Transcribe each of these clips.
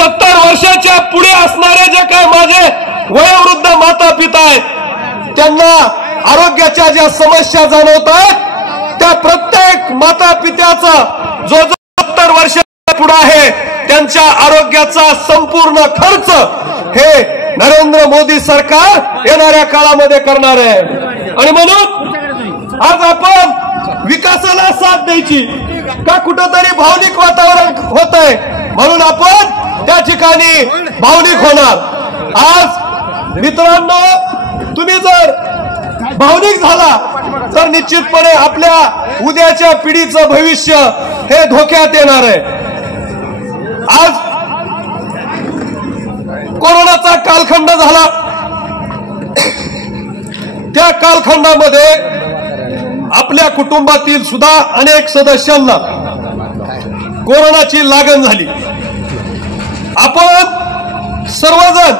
70 वर्षाच्या पुढे असणारे जे काय माझे वयोवृद्ध माता पिता आहेत त्यांना आरोग्याच्या ज्या समस्या जाणवत आहेत त्या प्रत्येक माता पित्याचा जो 70 वर्षाच्या पुढे आहे त्यांच्या आरोग्याचा संपूर्ण खर्च हे नरेंद्र मोदी सरकार येणाऱ्या काळामध्ये करणार आहे। आणि म्हणून आज आपण विकासाला साथ द्यायची का कुठेतरी भावनिक वातावरण होत आहे म्हणून आपण त्या ठिकाणी भावनिक होणार। आज मित्रांनो तुम्ही जर भावनिक झाला तर निश्चितपणे आपल्या उद्याच्या पिढीचं भविष्य हे धोक्यात येणार आहे। आज कोरोनाचा कालखंड झाला त्या कालखंडामध्ये आपल्या कुटुंबातील सुद्धा अनेक सदस्यांना कोरोनाची लागण झाली। आपण सर्वजण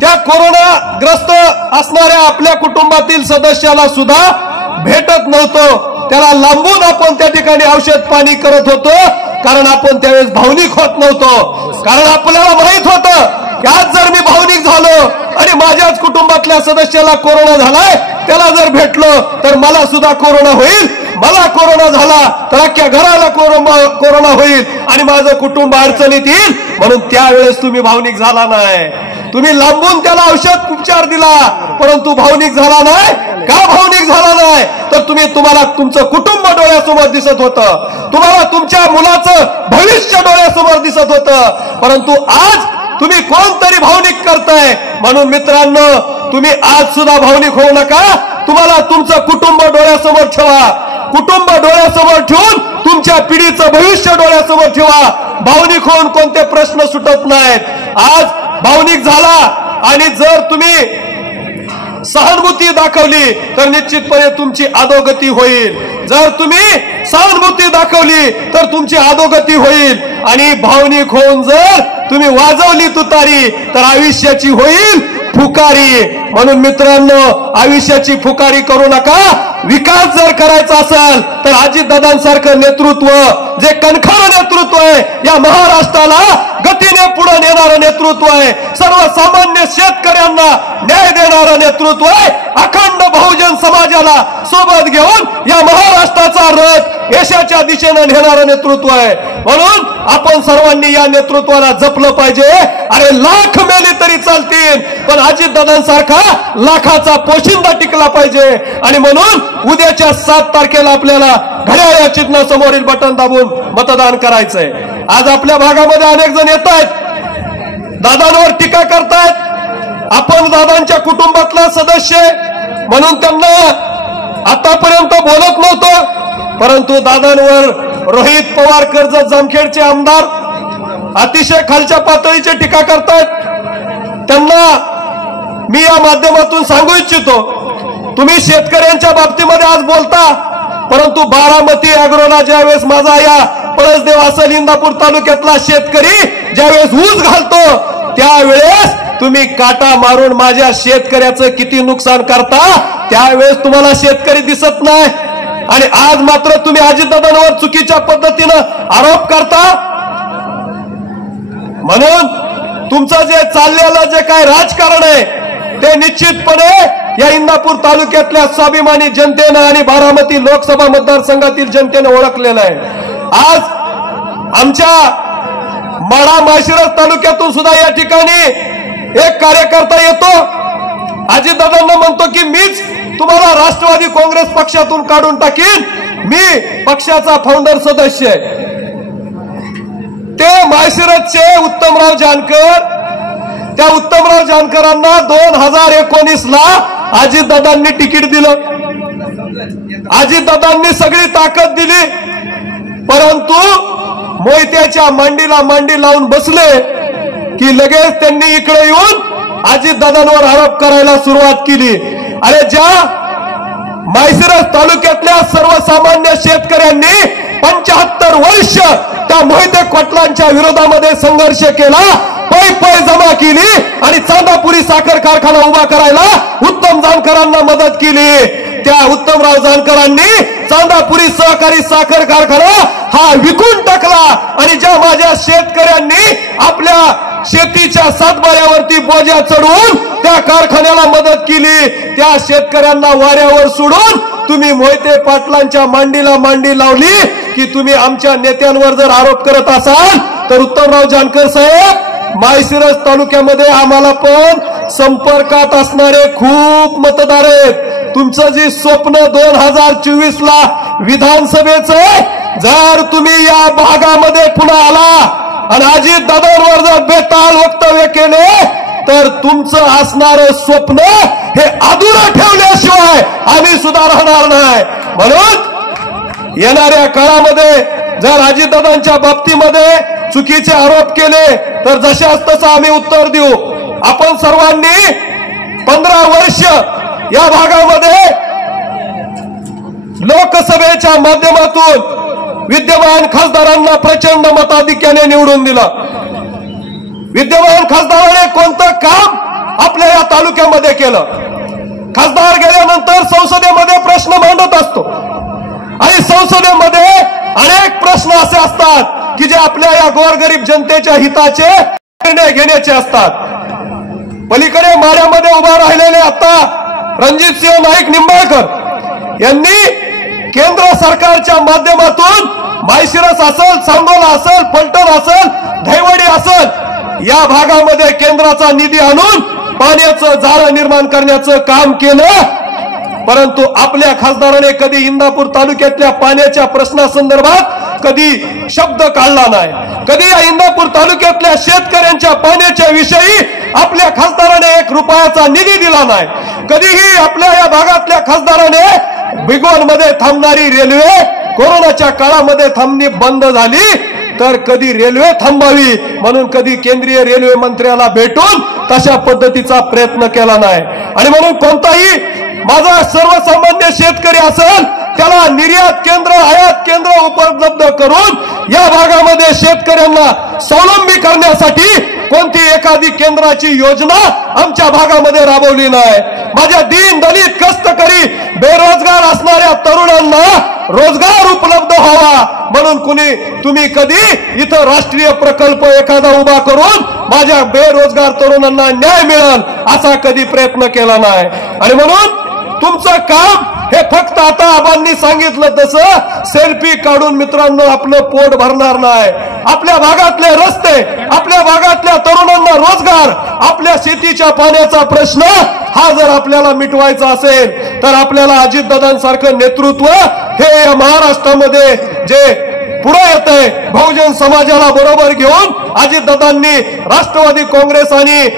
त्या कोरोनाग्रस्त असणाऱ्या आपल्या कुटुंबातील सदस्याला सुद्धा भेटत नव्हतो त्याला लांबून आपण त्या ठिकाणी औषध पाणी करत होतो कारण आपण त्यावेळेस भावनिक होत नव्हतो कारण आपल्याला माहित होतं की आज जर मी भावनिक झालो आणि माझ्याच कुटुंबातल्या सदस्याला कोरोना झालाय त्याला जर भेटलो तर मला सुद्धा कोरोना होईल मला कोरोना झाला तर अख्ख्या घराला कोरोना होईल आणि माझं कुटुंब अडचणीत येईल म्हणून त्यावेळेस तुम्ही भावनिक झाला नाही तुम्ही लांबून त्याला औषध उपचार दिला परंतु भावनिक झाला नाही का भावनिक झाला नाही तर तुम्हाला तुमचं कुटुंब डोळ्यासमोर दिसत होतं तुम्हाला तुमच्या मुलाचं भविष्य डोळ्यासमोर दिसत होतं परंतु आज तुम्ही कोणतरी भावनिक करताय म्हणून मित्रांनो तुम्ही आज सुद्धा भावनिक होऊ नका तुम्हाला तुमचं कुटुंब डोळ्यासमोर ठेवा कुटुंब डोळ्यासमोर ठेवून तुमच्या पिढीचं भविष्य डोळ्यासमोर ठेवा भावनिक होऊन कोणते प्रश्न सुटत नाहीत। आज भावनिक झाला आणि जर तुम्ही सहानुभूती दाखवली तर निश्चितपणे तुमची अधोगती होईल जर तुम्ही सहानुभूती दाखवली तर तुमची अधोगती होईल आणि भावनिक होऊन जर तुम्ही वाजवली तुतारी तर आयुष्याची होईल फुकारी म्हणून मित्रांनो आयुष्याची फुकारी करू नका विकास जर करायचा असेल तर अजितदादांसारखं नेतृत्व जे कणखर नेतृत्व आहे या महाराष्ट्राला गतीने पुढे नेणारं नेतृत्व आहे सर्वसामान्य शेतकऱ्यांना न्याय देणारं नेतृत्व आहे अखंड बहुजन समाजाला सोबत घेऊन या महाराष्ट्राचा रथ यशाच्या दिशेने नेणारं नेतृत्व आहे म्हणून आपण सर्वांनी या नेतृत्वाला जपलं पाहिजे। अरे लाख मेले तरी चालतील पण अजितदादांसारखा लाखाचा पोशिंदा टिकला पाहिजे आणि म्हणून उद्याच्या 7 तारखेला आपल्याला घड्याळ चिन्हासमोरील बटन दाबून मतदान करायचंय। आज आपल्या भागामध्ये अनेक जण येत आहेत दादांवर टीका करतायत आपण दादांच्या कुटुंबातला सदस्य म्हणून त्यांना आतापर्यंत बोलत नव्हतं परंतु दादांवर रोहित पवार कर्जत जामखेडचे आमदार अतिशय खालच्या पातळीचे टीका करतायत त्यांना मी या माध्यमातून सांगू इच्छितो तुम्ही शेतकऱ्यांच्या बाबतीमध्ये आज बोलता परंतु बारामती अॅग्रोला ज्यावेळेस माझा या पळसदेव असेल इंदापूर तालुक्यातला शेतकरी ज्यावेळेस ऊस घालतो त्यावेळेस तुम्ही काटा मारून माझ्या शेतकऱ्याचं किती नुकसान करता त्यावेळेस तुम्हाला शेतकरी दिसत नाही आणि आज मात्र तुम्ही अजितदादांवर चुकीच्या पद्धतीनं आरोप करता म्हणून तुमचं जे चाललेलं जे काय राजकारण आहे ते निश्चितपणे या इंदापूर तालुक्यातल्या स्वाभिमानी जनतेनं आणि बारामती लोकसभा मतदारसंघातील जनतेनं ओळखलेलं आहे। आज आमच्या माढा माळशिरस तालुक्यातून सुद्धा या ठिकाणी एक कार्यकर्ता येतो अजितदादांना म्हणतो की मीच तुम्हाला राष्ट्रवादी काँग्रेस पक्षातून काढून टाकीन मी पक्षाचा फाउंडर सदस्य आहे। ते माळशिरसचे उत्तमराव जानकर त्या उत्तमराव जानकरांना 2019 ला अजितदादांनी तिकीट दिलं अजितदादांनी सगळी ताकद दिली परंतु मोहित्याच्या मांडीला मांडी लावून बसले की लगेच त्यांनी इकडे येऊन अजितदादांवर आरोप करायला सुरुवात केली। अरे ज्या माळशिरस तालुक्यातल्या सर्वसामान्य शेतकऱ्यांनी 75 वर्ष त्या मोहिते खोटलांच्या विरोधामध्ये संघर्ष केला पै जमा केली आणि चांदापुरी साखर कारखाना उभा करायला उत्तम जानकरांना मदत केली त्या उत्तमराव जानकरांनी चांदापुरी सहकारी साखर कारखाना हा विकून टाकला आणि ज्या माझ्या शेतकऱ्यांनी आपल्या शेतीच्या सातबाऱ्यावरती बोजा चढवून त्या कारखान्याला मदत केली, त्या शेतकऱ्यांना वाऱ्यावर सोडून तुम्ही मोहिते पाटलांच्या मांडीला मांडी लावली की तुम्ही आमच्या नेत्यांवर जर आरोप करत असाल तर उत्तमराव जानकर साहेब, माळशिरस तालुक्यामध्ये आम्हाला पण संपर्कात असणारे खूप मतदार आहेत. तुमचं जे स्वप्न 2024 ला विधानसभेचं, जर तुम्ही या भागामध्ये पुन्हा आला आणि अजित दादांवर जर बेताल वक्तव्य केले तर तुमचं असणारं स्वप्न हे अधुरं ठेवल्याशिवाय आम्ही सुद्धा राहणार नाही. म्हणून येणाऱ्या काळामध्ये जर अजितदादांच्या बाबतीमध्ये चुकीचे आरोप केले तर जशाच तसं आम्ही उत्तर देऊ. आपण सर्वांनी 15 वर्ष या भागामध्ये लोकसभेच्या माध्यमातून विद्यमान खासदारांना प्रचंड मताधिक्याने निवडून दिलं. विद्यमान खासदाराने कोणतं काम आपल्या या तालुक्यामध्ये केलं? खासदार गेल्यानंतर संसदेमध्ये प्रश्न मांडत असतो आणि संसदेमध्ये अनेक प्रश्न असे असतात की जे आपल्या या गोरगरीब जनतेच्या हिताचे निर्णय घेण्याचे असतात. पलीकडे माड्यामध्ये उभा राहिलेले आता रणजितसिंह नाईक निंबाळकर यांनी केंद्र सरकारच्या माध्यमातून माळशिरस असेल, सांगोला असेल, फलटण असेल, दहिवडी असेल, या भागामध्ये केंद्राचा निधी आणून पाण्याचं जाळं निर्माण करण्याचं काम केलं. परंतु आपल्या खासदाराने कधी इंदापूर तालुक्यातल्या पाण्याच्या प्रश्नासंदर्भात कधी शब्द काढला नाही. कधी या इंदापूर तालुक्यातल्या शेतकऱ्यांच्या पाण्याच्या विषयी आपल्या खासदाराने 1 रुपयाचा निधी दिला नाही. कधीही आपल्या या भागातल्या खासदाराने भिगवणमध्ये थांबणारी रेल्वे कोरोनाच्या काळामध्ये थांबणी बंद झाली तर कधी रेल्वे थांबावी म्हणून कधी केंद्रीय रेल्वे मंत्र्याला भेटून तशा पद्धतीचा प्रयत्न केला नाही. आणि म्हणून कोणताही माझा सर्वसामान्य शेतकरी असेल त्याला निर्यात केंद्र, आयात केंद्र उपलब्ध करून या भागामध्ये शेतकऱ्यांना स्वावलंबी करण्यासाठी कोणती एखादी केंद्राची योजना आमच्या भागामध्ये राबवली नाही. माझ्या दीन दलित कष्टकरी बेरोजगार असणाऱ्या तरुणांना रोजगार उपलब्ध व्हावा म्हणून तुम्ही कधी इथं राष्ट्रीय प्रकल्प एखादा उभा करून माझ्या बेरोजगार तरुणांना न्याय मिळेल असा कधी प्रयत्न केला नाही. आणि म्हणून तुमचं काम हे फक्त आता आबांनी सांगितलं तसं सेल्फी काढून मित्रांनो आपलं पोट भरणार नाही. आपल्या भागातले रस्ते, आपल्या भागातल्या तरुणांना रोजगार, आपल्या शेतीच्या पाण्याचा प्रश्न हा जर आपल्याला मिटवायचा असेल तर आपल्याला अजितदादांसारखं नेतृत्व हे महाराष्ट्रामध्ये जे पुढे येत आहे, बहुजन समाजाला बरोबर घेऊन अजितदादांनी राष्ट्रवादी काँग्रेस आणि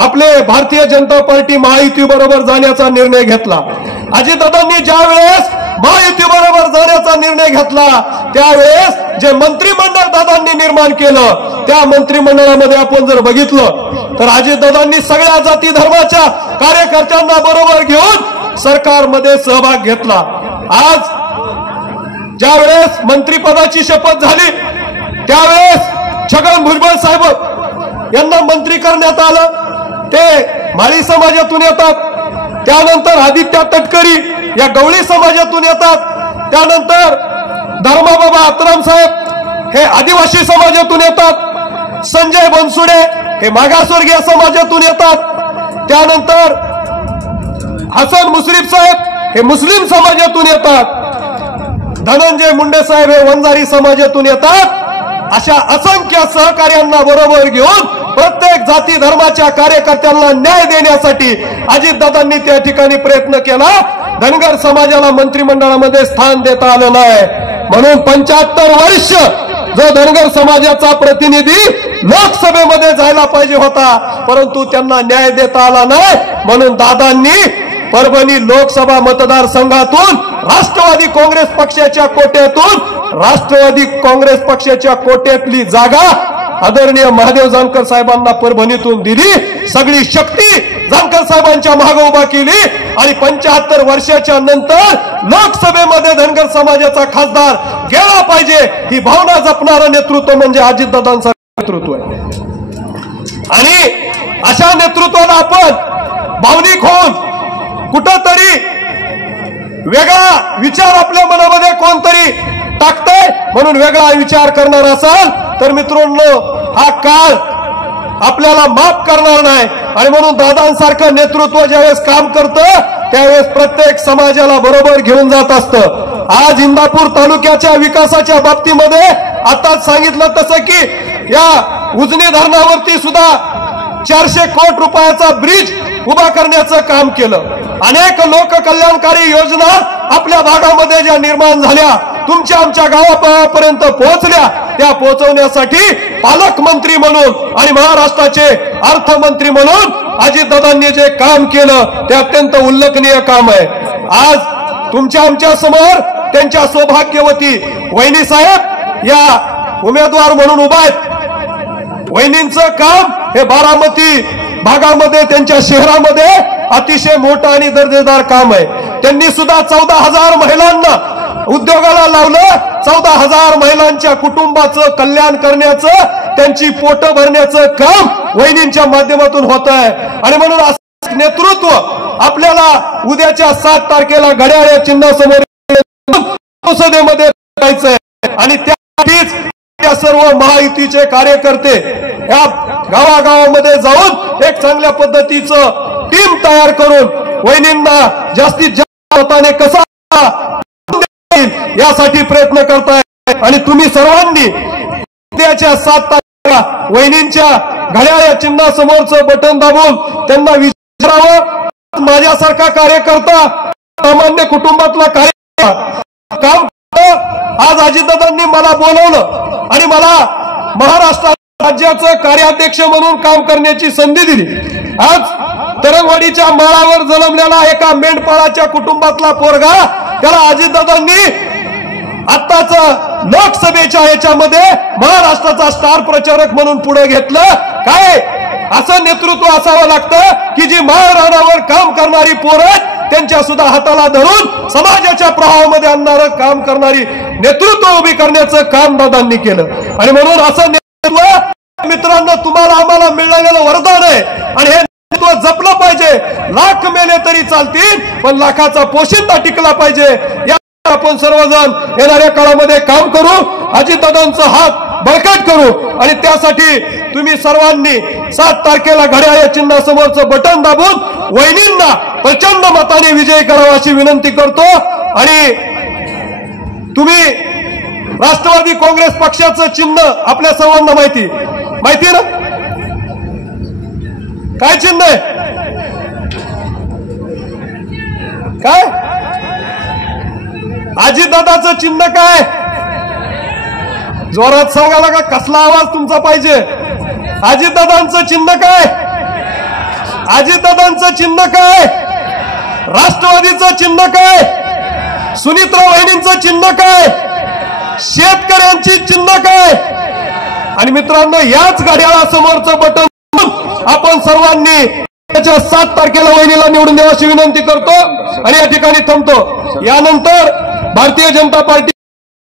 आपले भारतीय जनता पार्टी महायुती बरोबर जाण्याचा निर्णय घेतला. अजितदादांनी ज्या वेळेस महायुती बरोबर जाण्याचा निर्णय घेतला त्यावेळेस जे मंत्रिमंडळ दादांनी निर्माण केलं त्या मंत्रिमंडळामध्ये आपण जर बघितलं तर अजितदादांनी सगळ्या जाती धर्माच्या कार्यकर्त्यांना बरोबर घेऊन सरकारमध्ये सहभाग घेतला. आज ज्या वेळेस मंत्रिपदाची शपथ झाली त्यावेळेस छगन भुजबळ साहेब यांना मंत्री करण्यात आलं. ते माळी समाजातून येतात, त्यानंतर आदित्य तटकरी या गवळी समाजातून येतात, त्यानंतर धर्माबाबा आत्राम साहेब हे आदिवासी समाजातून येतात, संजय बनसुडे हे मागासवर्गीय समाजातून येतात, त्यानंतर हसन मुश्रीफ साहेब हे मुस्लिम समाजातून येतात, धनंजय मुंडे साहेब हे वंजारी समाजातून येतात. अशा असंख्य सहकार्यांना बरोबर घेऊन प्रत्येक जाती धर्माच्या कार्यकर्त्यांना न्याय देण्यासाठी अजितदादांनी त्या ठिकाणी प्रयत्न केला. धनगर समाजाला मंत्रिमंडळामध्ये स्थान देता आलं नाही म्हणून 75 वर्ष जो धनगर समाजाचा प्रतिनिधी लोकसभेमध्ये जायला पाहिजे होता परंतु त्यांना न्याय देता आला नाही म्हणून दादांनी परभणी लोकसभा मतदारसंघातून राष्ट्रवादी काँग्रेस पक्षाच्या कोट्यातून राष्ट्रवादी काँग्रेस पक्षाच्या कोट्यातली जागा आदरणीय महादेव जानकर साहेबांना परभणीतून दिली. सगळी शक्ती जानकर साहेबांच्या मागे उभा केली आणि 75 वर्षाच्या नंतर लोकसभेमध्ये धनगर समाजाचा खासदार गेला पाहिजे ही भावना जपणारं नेतृत्व म्हणजे अजितदादांचं नेतृत्व आहे. आणि अशा नेतृत्वाला आपण भावनिक होऊन कुठंतरी वेगळा विचार आपल्या मनामध्ये कोणतरी टाकतंय म्हणून वेगळा विचार करणार असाल तर मित्रांनो हा काळ आपल्याला माफ करणार नाही। आणि म्हणून दादांसारखं नेतृत्व ज्यावेळेस काम करतं त्यावेळेस प्रत्येक समाजाला बरोबर घेऊन जात असतं। आज इंदापूर तालुक्याच्या विकासाच्या बाबतीमध्ये आताच सांगितलं तसं की या उजनी धरणावरती सुद्धा 400 कोटी रुपयाचा ब्रिज उभा करण्याचं काम केलं। अनेक लोक कल्याणकारी योजना आपल्या भागामध्ये ज्या निर्माण झाल्या तुमच्या आमच्या गावापर्यंत पोहोचल्या त्या पोहोचवण्यासाठी पालकमंत्री म्हणून आणि महाराष्ट्राचे अर्थमंत्री म्हणून अजितदादांनी जे काम केलं ते अत्यंत उल्लेखनीय काम आहे। आज तुमच्या आमच्या समोर त्यांच्या सौभाग्यवती वहिनी साहेब या उमेदवार म्हणून उभा आहेत। वहिनींचं काम हे बारामती भागामध्ये त्यांच्या शहरामध्ये अतिशय मोठं आणि दर्जेदार काम आहे। त्यांनी सुद्धा 14,000 महिलांना उद्योगाला लावलं। 14,000 महिलांच्या कुटुंबाचं कल्याण करण्याचं त्यांची पोट भरण्याचं काम वहिनींच्या माध्यमातून होत आहे। आणि म्हणून असं नेतृत्व आपल्याला उद्याच्या 7 तारखेला घड्याळ चिन्हासमोर संसदेमध्ये जायचंय आणि त्यासाठीच त्या सर्व महायुतीचे कार्यकर्ते या गावागावामध्ये जाऊन एक चांगल्या पद्धतीचं टीम तयार करून वहिनींना जास्तीत जास्त मताने कसा यासाठी प्रयत्न करताय। आणि तुम्ही सर्वांनी उद्याच्या 7 तारखेला वहिनींच्या घड्याळ चिन्हासमोरचं बटन दाबून त्यांना विचारावं। माझ्यासारखा कार्यकर्ता सामान्य कुटुंबातला कार्यकर्ता काम आज अजितदादांनी मला बोलवलं आणि मला महाराष्ट्र राज्याचं कार्याध्यक्ष म्हणून काम करण्याची संधी दिली। आज तरंगवाडीच्या माळावर जन्मलेला एका मेंढपाळाच्या कुटुंबातला पोरगा त्याला अजितदादांनी आत्ताच लोकसभेच्या याच्यामध्ये महाराष्ट्राचा स्टार प्रचारक म्हणून पुढे घेतलं। काय असं नेतृत्व असावं लागतं की जी महाराष्ट्रावर काम करणारी पोरं त्यांच्या सुद्धा हाताला धरून समाजाच्या प्रवाहामध्ये आणणारं काम करणारी नेतृत्व उभी करण्याचं काम दादांनी केलं। आणि म्हणून असं नेतृत्व मित्रांनो तुम्हाला आम्हाला मिळालेलं वरदान आहे आणि हे नेतृत्व जपलं पाहिजे। लाख मेले तरी चालतील पण लाखाचा पोशिंदा टिकला पाहिजे। या आपण सर्वजण येणाऱ्या काळामध्ये काम करू, अजितदादांचा हात बळकट करू आणि त्यासाठी तुम्ही सर्वांनी 7 तारखेला घड्याळ चिन्हासमोरचं बटन दाबून वहिनींना प्रचंड मताने विजयी करावा अशी विनंती करतो। आणि तुम्ही राष्ट्रवादी काँग्रेस पक्षाचं चिन्ह आपल्या सर्वांना माहिती ना? काय चिन्ह आहे? काय अजितदादाचं चिन्ह काय? जोरात सांगायला का कसला आवाज तुमचा पाहिजे? अजितदादांचं चिन्ह काय? अजितदादांचं चिन्ह काय? राष्ट्रवादीचं चिन्ह काय? सुनित्रा वहिनींचं चिन्ह काय? शेतकऱ्यांची चिन्ह काय? आणि मित्रांनो याच घड्याळासमोरचं बटन आपण सर्वांनी 7 तारखेला वहिनीला निवडून द्यावी अशी विनंती करतो आणि या ठिकाणी थांबतो। यानंतर भारतीय जनता पार्टी